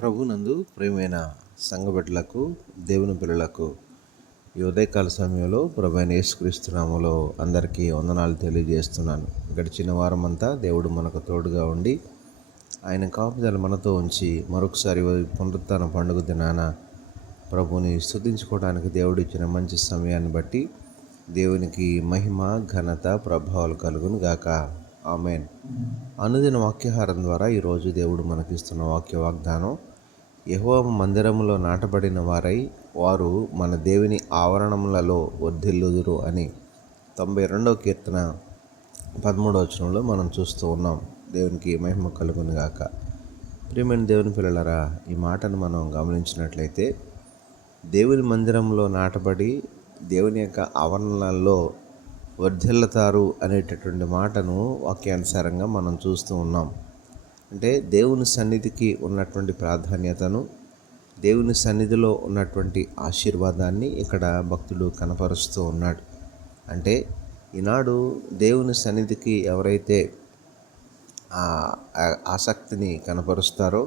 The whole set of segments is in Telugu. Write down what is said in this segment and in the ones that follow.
ప్రభునందు ప్రియమైన సంఘ బిడ్డలకు, దేవుని పిల్లలకు ఈ ఉదయకాల సమయంలో ప్రభువైన యేసుక్రీస్తు నామములో అందరికీ వందనాలు తెలియజేస్తున్నాను. గడిచిన వారం అంతా దేవుడు మనకు తోడుగా ఉండి ఆయన కాపుదల మనతో ఉంచి మరొకసారి పునరుత్థాన పండుగ దినాన ప్రభుని స్తుతించుకోవడానికి దేవుడు ఇచ్చిన మంచి సమయాన్ని బట్టి దేవునికి మహిమ, ఘనత, ప్రభావాలు కలుగును గాక. ఆమేన్. అనుదిన వాక్యహారం ద్వారా ఈరోజు దేవుడు మనకిస్తున్న వాక్య వాగ్దానం, యెహోవా మందిరములో నాటబడిన వారై వారు మన దేవుని ఆవరణములలో వర్ధిల్లుదురు అని 92వ కీర్తన 13వ వచనంలో మనం చూస్తూ ఉన్నాం. దేవునికి మహిమ కలుగును గాక. ప్రియమైన దేవుని పిల్లలరా, ఈ మాటను మనం గమనించినట్లయితే దేవుని మందిరంలో నాటబడి దేవుని యొక్క ఆవరణలలో వర్ధిల్లుతారు అనేటటువంటి మాటను వాక్యానుసారంగా మనం చూస్తూ ఉన్నాం. అంటే దేవుని సన్నిధికి ఉన్నటువంటి ప్రాధాన్యతను, దేవుని సన్నిధిలో ఉన్నటువంటి ఆశీర్వాదాన్ని ఇక్కడ భక్తుడు కనపరుస్తూ ఉన్నాడు. అంటే ఈనాడు దేవుని సన్నిధికి ఎవరైతే ఆసక్తిని కనపరుస్తారో,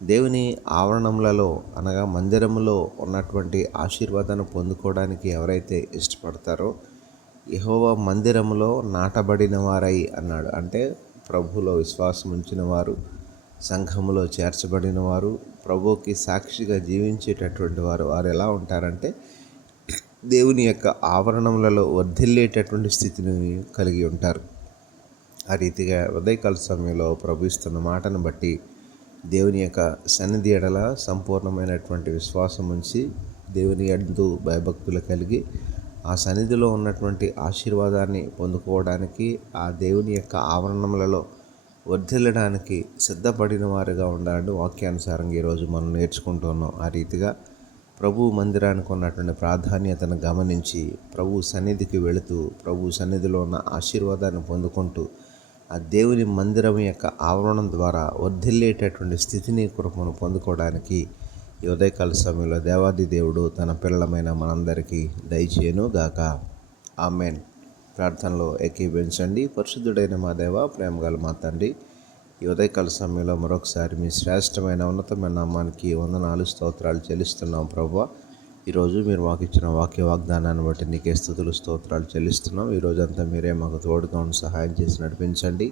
దేవుని ఆవరణములలో అనగా మందిరములో ఉన్నటువంటి ఆశీర్వాదాన్ని పొందుకోవడానికి ఎవరైతే ఇష్టపడతారో, యెహోవా మందిరములో నాటబడిన వారై అన్నాడు. అంటే ప్రభువులో విశ్వాసం ఉంచిన వారు, సంఘములో చేర్చబడిన వారు, ప్రభువుకి సాక్షిగా జీవించేటటువంటి వారు ఎలా ఉంటారంటే దేవుని యొక్క ఆవరణములలో వర్ధిల్లేటటువంటి స్థితిని కలిగి ఉంటారు. ఆ రీతిగా ఉదయకాల సమయంలో ప్రభు ఇస్తున్న మాటను బట్టి దేవుని యొక్క సన్నిధి ఎడల సంపూర్ణమైనటువంటి విశ్వాసం ఉంచి దేవుని యందు భయభక్తులు కలిగి ఆ సన్నిధిలో ఉన్నటువంటి ఆశీర్వాదాన్ని పొందుకోవడానికి, ఆ దేవుని యొక్క ఆవరణములలో వర్ధిల్లడానికి సిద్ధపడిన వారుగా ఉండాలని వాక్యానుసారంగా ఈరోజు మనం నేర్చుకుంటున్నాం. ఆ రీతిగా ప్రభు మందిరానికి ఉన్నటువంటి ప్రాధాన్యతను గమనించి ప్రభు సన్నిధికి వెళుతూ ప్రభు సన్నిధిలో ఉన్న ఆశీర్వాదాన్ని పొందుకుంటూ ఆ దేవుని మందిరం యొక్క ఆవరణం ద్వారా వర్ధిల్లేటటువంటి స్థితిని కృపను పొందుకోవడానికి ఈ ఉదయకాల సమయంలో దేవాది దేవుడు తన పిల్లలమైన మనందరికీ దయచేయును గాక. ఆమేన్. ప్రార్థనలో ఏకీభవించండి. పరిశుద్ధుడైన మా దేవ, ప్రేమగల మా తండ్రి, ఈ ఉదయకాల సమయంలో మరొకసారి మీ శ్రేష్టమైన ఉన్నతమైన నామానికి వందనాలు, స్తోత్రాలు చెల్లిస్తున్నాం. ప్రభువా, ఈరోజు మీరు మాకు ఇచ్చిన వాక్య వాగ్దానాన్ని బట్టి నీకే స్తుతులు, స్తోత్రాలు చెల్లిస్తున్నాం. ఈరోజంతా మీరే మాకు తోడుగా ఉండి సహాయం చేసి నడిపించండి.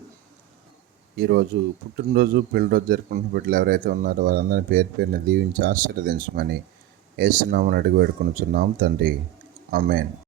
ఈరోజు పుట్టినరోజు, పెళ్లిరోజు జరుపుకుంటున్న బిడ్డలు ఎవరైతే ఉన్నారో వారందరినీ పేరు పేరున దీవించి ఆశీర్వదించమని యేసు నామమున అడిగి వేడుకొనుచున్నాం తండ్రి. ఆమేన్.